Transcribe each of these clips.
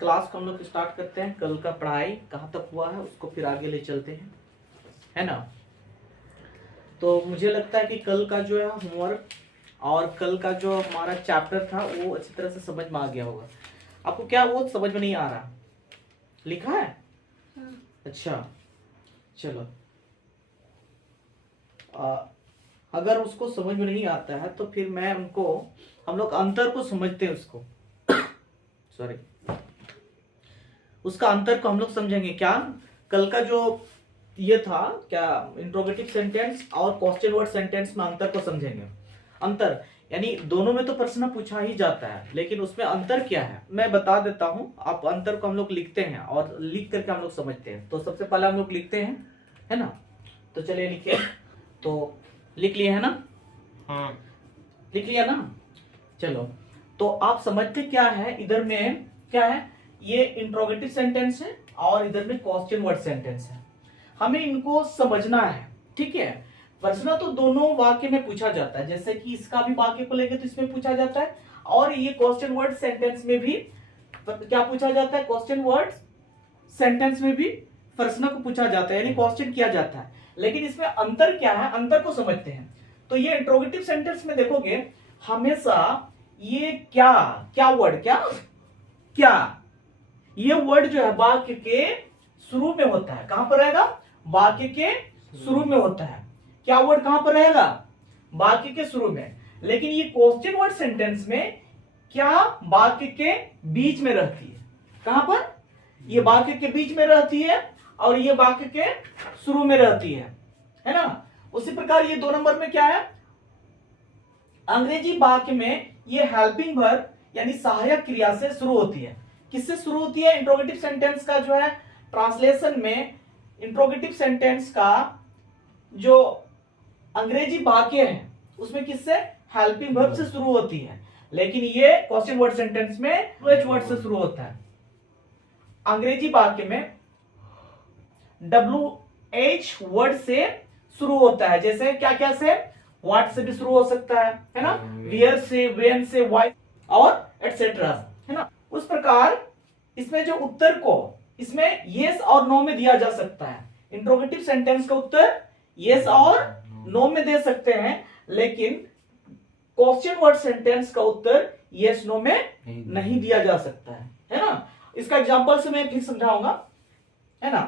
Class को हम लोग स्टार्ट करते हैं। कल का पढ़ाई कहाँ तक हुआ है उसको फिर आगे ले चलते हैं, है ना। तो मुझे लगता है कि कल का जो है होमवर्क और कल का जो हमारा चैप्टर था वो अच्छी तरह से समझ में आ गया होगा। आपको क्या वो समझ में नहीं आ रहा? लिखा है? अच्छा चलो, अगर उसको समझ में नहीं आता है तो फिर हम लोग अंतर को समझते हैं उसको सॉरी, उसका अंतर को हम लोग समझेंगे। क्या कल का जो ये था, क्या इंट्रोगेटिव सेंटेंस और क्वेश्चन वर्ड सेंटेंस में अंतर को समझेंगे। अंतर यानी दोनों में तो प्रश्न पूछा ही जाता है, लेकिन उसमें अंतर क्या है मैं बता देता हूं। आप अंतर को हम लोग लिखते हैं और लिख करके हम लोग समझते हैं। तो सबसे पहले हम लोग लिखते हैं, है ना। तो चलिए लिखिए। तो लिख लिए है ना? हाँ लिख लिया ना। चलो, तो आप समझते क्या है, इधर में क्या है, ये इंट्रोगेटिव सेंटेंस है और इधर में क्वेश्चन वर्ड सेंटेंस है। हमें इनको समझना है, ठीक है। प्रश्न तो दोनों वाक्य में पूछा जाता है, जैसे कि इसका भी वाक्य को लेकर तो इसमें पूछा जाता है और ये क्वेश्चन वर्ड सेंटेंस में भी क्या पूछा जाता है, क्वेश्चन वर्ड सेंटेंस में भी प्रश्न को पूछा जाता है, यानी क्वेश्चन किया जाता है। लेकिन इसमें अंतर क्या है, अंतर को समझते हैं। तो ये इंट्रोगेटिव सेंटेंस में देखोगे हमेशा ये क्या क्या वर्ड, क्या ये वर्ड जो है वाक्य के शुरू में होता है। कहां पर रहेगा? वाक्य के शुरू में होता है। क्या वर्ड कहां पर रहेगा? वाक्य के शुरू में। लेकिन ये क्वेश्चन वर्ड सेंटेंस में क्या वाक्य के बीच में रहती है। कहां पर? ये वाक्य के बीच में रहती है और ये वाक्य के शुरू में रहती है ना। उसी प्रकार ये 2 नंबर में क्या है, अंग्रेजी वाक्य में ये हेल्पिंग वर्ब यानी सहायक क्रिया से शुरू होती है। किससे शुरू होती है? इंट्रोगेटिव सेंटेंस का जो है ट्रांसलेशन में इंट्रोगेटिव सेंटेंस का जो अंग्रेजी वाक्य है उसमें किससे? हेल्पिंग वर्ब से शुरू होती है। लेकिन ये क्वेश्चन वर्ड सेंटेंस में WH वर्ड से शुरू होता है। अंग्रेजी वाक्य में WH वर्ड से शुरू होता है। जैसे क्या क्या से? व्हाट से भी शुरू हो सकता है ना, वेयर से, व्हेन से, व्हाई और एटसेट्रा, है ना। उस प्रकार इसमें जो उत्तर को इसमें यस और नो में दिया जा सकता है। इंट्रोगेटिव सेंटेंस का उत्तर यस और नो में दे सकते हैं, लेकिन क्वेश्चन वर्ड सेंटेंस का उत्तर यस नो में नहीं दिया जा सकता है ना। इसका एग्जांपल से मैं फिर समझाऊंगा, है ना।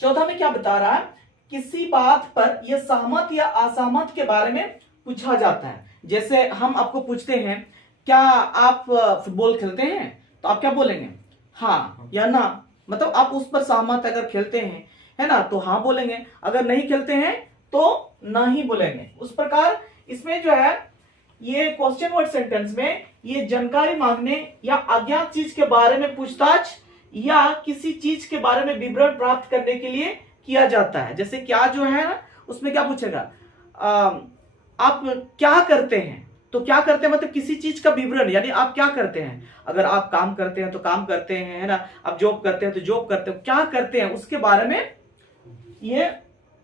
चौथा में क्या बता रहा है, किसी बात पर यह सहमत या असहमत के बारे में पूछा जाता है। जैसे हम आपको पूछते हैं क्या आप फुटबॉल खेलते हैं, तो आप क्या बोलेंगे? हाँ या ना। मतलब आप उस पर सहमत अगर खेलते हैं, है ना, तो हाँ बोलेंगे। अगर नहीं खेलते हैं तो नहीं बोलेंगे। उस प्रकार इसमें जो है ये क्वेश्चन वर्ड सेंटेंस में ये जानकारी मांगने या अज्ञात चीज के बारे में पूछताछ या किसी चीज के बारे में विवरण प्राप्त करने के लिए किया जाता है। जैसे क्या जो है ना उसमें क्या पूछेगा, आप क्या करते हैं, तो क्या करते हैं मतलब किसी चीज का विवरण, यानी आप क्या करते हैं। अगर आप काम करते हैं तो काम करते हैं, है ना। आप जॉब करते हैं तो जॉब करते हैं, क्या करते हैं उसके बारे में ये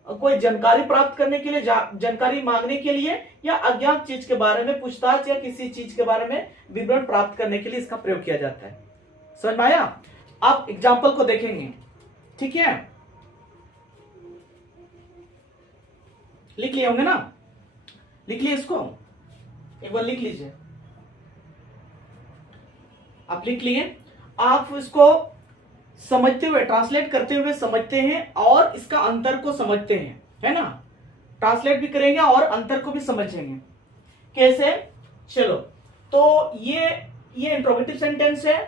कोई जानकारी प्राप्त करने के लिए, जानकारी मांगने के लिए या अज्ञात चीज के बारे में पूछताछ या किसी चीज के बारे में विवरण प्राप्त करने के लिए इसका प्रयोग किया जाता है। समझ में आया? आप एग्जाम्पल को देखेंगे, ठीक है। लिख लिए होंगे ना, लिख लिए इसको, एक बार लिख लीजिए। आप लिख लिए, आप इसको समझते हुए, ट्रांसलेट करते हुए समझते हैं और इसका अंतर को समझते हैं, है ना। ट्रांसलेट भी करेंगे और अंतर को भी समझेंगे। कैसे? चलो, तो ये इंट्रोगेटिव सेंटेंस है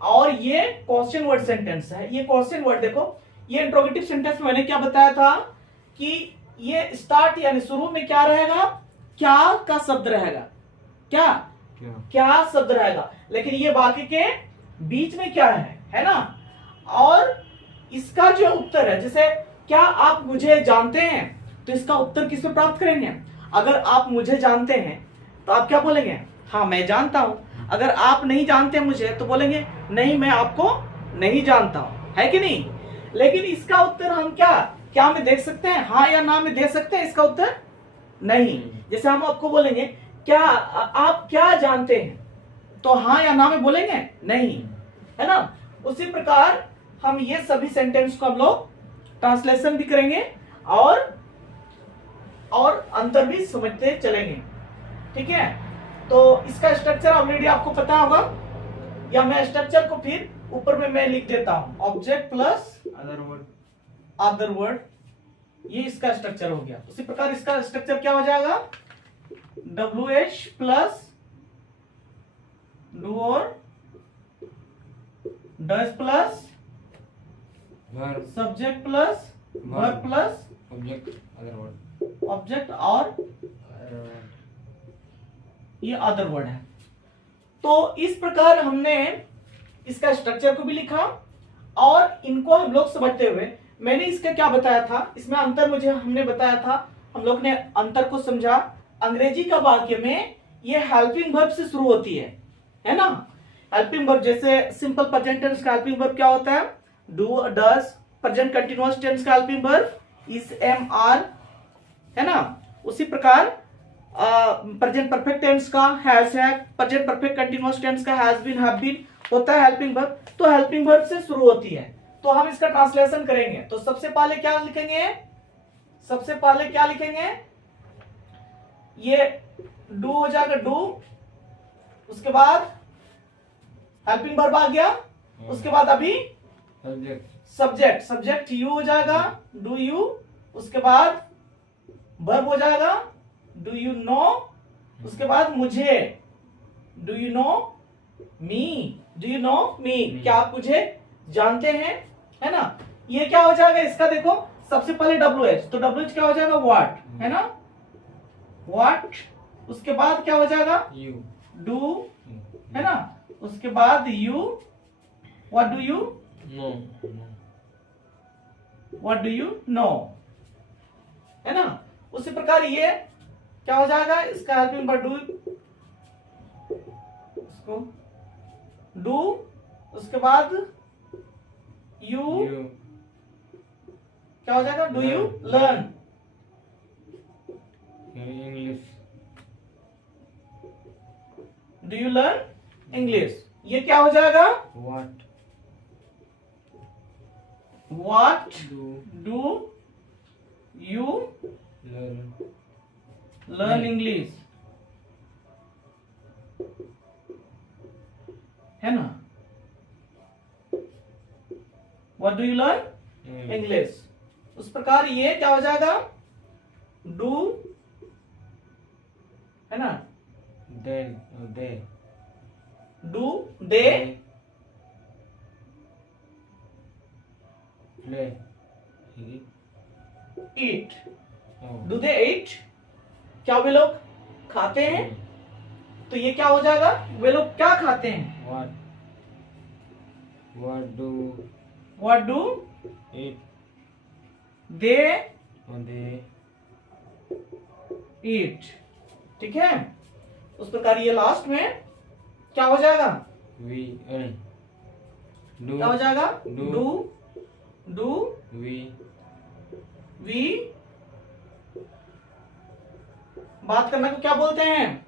और ये क्वेश्चन वर्ड सेंटेंस है। ये क्वेश्चन वर्ड देखो, ये इंट्रोगेटिव सेंटेंस में मैंने क्या बताया था कि ये स्टार्ट यानी शुरू में क्या रहेगा, क्या का शब्द रहेगा, क्या शब्द रहेगा। लेकिन ये वाक्य के बीच में क्या है ना। और इसका जो उत्तर है, जैसे क्या आप मुझे जानते हैं, तो इसका उत्तर किससे प्राप्त करेंगे? अगर आप मुझे जानते हैं तो आप क्या बोलेंगे? हाँ मैं जानता हूं। अगर आप नहीं जानते मुझे तो बोलेंगे नहीं मैं आपको नहीं जानता हूं, है कि नहीं। लेकिन इसका उत्तर हम क्या में देख सकते हैं, हाँ या ना में दे सकते हैं इसका उत्तर? नहीं। जैसे हम आपको बोलेंगे क्या आप क्या जानते हैं, तो हाँ या ना में बोलेंगे? नहीं। है ना। उसी प्रकार हम ये सभी सेंटेंस को हम लोग ट्रांसलेशन भी करेंगे और अंतर भी समझते चलेंगे, ठीक है। तो इसका स्ट्रक्चर ऑलरेडी आपको पता होगा, या मैं स्ट्रक्चर को फिर ऊपर में मैं लिख देता हूं, ऑब्जेक्ट प्लस अदर वर्ड, ये इसका स्ट्रक्चर हो गया। उसी प्रकार इसका स्ट्रक्चर क्या हो जाएगा, WH प्लस डू और does plus subject plus verb plus object और ये अदर वर्ड है। तो इस प्रकार हमने इसका स्ट्रक्चर को भी लिखा और इनको हम लोग समझते हुए मैंने इसका क्या बताया था, इसमें अंतर मुझे हमने बताया था, हम लोग ने अंतर को समझा। अंग्रेजी का वाक्य में ये हेल्पिंग वर्ब से शुरू होती है ना। हेल्पिंग वर्ब जैसे सिंपल प्रेजेंट टेंस का हेल्पिंग वर्ब क्या होता है, do does. Present continuous tense का helping verb is am are, है ना। उसी प्रकार प्रेजेंट परफेक्ट टेंस का has have, present perfect continuous tense का हैज बीन हैव बीन होता है हेल्पिंग वर्ब। तो हेल्पिंग वर्ब से शुरू होती है। तो हम इसका ट्रांसलेशन करेंगे। तो सबसे पहले क्या लिखेंगे, सबसे पहले क्या लिखेंगे, ये डू हो जाएगा डू, उसके बाद हेल्पिंग वर्ब आ गया, उसके बाद अभी सब्जेक्ट, सब्जेक्ट यू हो जाएगा, डू यू, उसके बाद वर्ब हो जाएगा डू यू नो, उसके बाद मुझे do you know me, do you know me, क्या आप मुझे जानते हैं, है ना। ये क्या हो जाएगा इसका, देखो सबसे पहले WH, तो WH क्या हो जाएगा व्हाट, है ना, व्हाट। उसके बाद क्या हो जाएगा यू, डू, है ना। उसके बाद you, what do you no, what do you no, है ना। उसी प्रकार ये क्या हो जाएगा, इसका हेल्पिंग वर्ब डू, इसको डू, उसके बाद यू क्या हो जाएगा, do you learn English, do you learn English. ये क्या हो जाएगा, what do you learn English, है ना। What do you learn English. उस प्रकार ये क्या हो जाएगा, डू, है ना, दे, do they eat, do they ईट, क्या वे लोग खाते हैं। तो ये क्या हो जाएगा, वे लोग क्या खाते हैं, what do they eat, ठीक है। उस प्रकार ये लास्ट में क्या हो जाएगा, क्या हो जाएगा, डू वी बात करने को क्या बोलते हैं,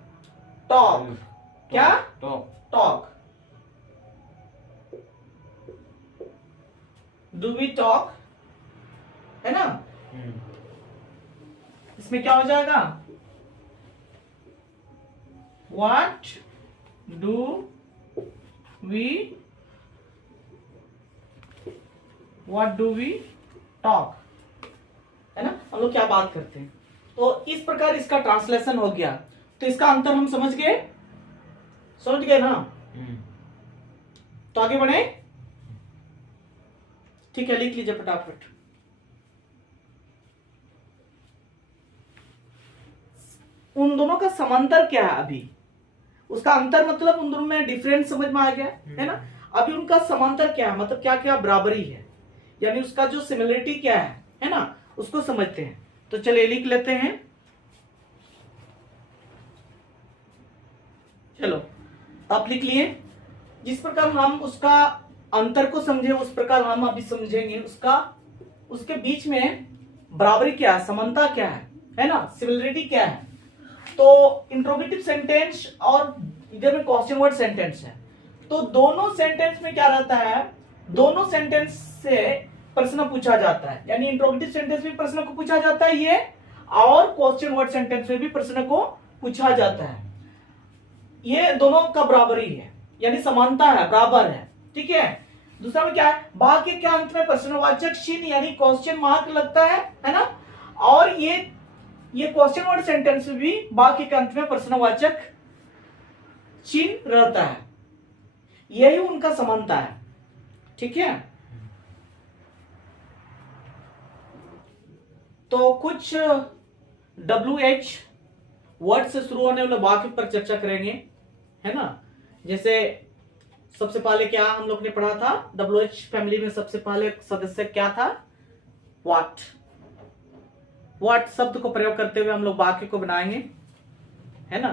टॉक, क्या टॉक, डू वी टॉक, है ना। इसमें क्या हो जाएगा, व्हाट डू वी टॉक, है ना। हम लोग क्या बात करते हैं। तो इस प्रकार इसका ट्रांसलेशन हो गया। तो इसका अंतर हम समझ गए ना। तो आगे बढ़े, ठीक है, लिख लीजिए फटाफट। उन दोनों का समांतर क्या है, अभी उसका अंतर मतलब उन दोनों में डिफरेंस समझ में आ गया, है ना। अभी उनका समांतर क्या है, मतलब क्या क्या बराबरी है, यानी उसका जो सिमिलरिटी क्या है ना, उसको समझते हैं। तो चलिए लिख लेते हैं, चलो आप लिख लिए। जिस प्रकार हम उसका अंतर को समझे उस प्रकार हम अभी समझेंगे उसका, उसके बीच में बराबरी क्या है, समानता क्या है ना, सिमिलरिटी क्या है। तो इंट्रोगेटिव सेंटेंस और इधर में क्वेश्चन वर्ड सेंटेंस है। तो दोनों सेंटेंस में क्या रहता है, दोनों सेंटेंस से प्रश्न पूछा जाता है, यानी इंट्रोगेटिव सेंटेंस में प्रश्न को पूछा जाता है ये, और क्वेश्चन वर्ड सेंटेंस में भी प्रश्न को पूछा जाता है। ये दोनों का बराबरी है, यानी समानता है, बराबर है, ठीक है। दूसरा में क्या है, वाक्य के अंत में प्रश्नवाचक चिन्ह यानी क्वेश्चन मार्क लगता है ना, और ये क्वेश्चन वर्ड सेंटेंस में भी वाक्य के अंत में प्रश्नवाचक चिन्ह रहता है, यही उनका समानता है, ठीक है। तो कुछ WH वर्ड से शुरू होने वाले वाक्य पर चर्चा करेंगे, है ना। जैसे सबसे पहले क्या हम लोग ने पढ़ा था, WH फैमिली में सबसे पहले सदस्य क्या था, व्हाट शब्द को प्रयोग करते हुए हम लोग वाक्य को बनाएंगे, है ना।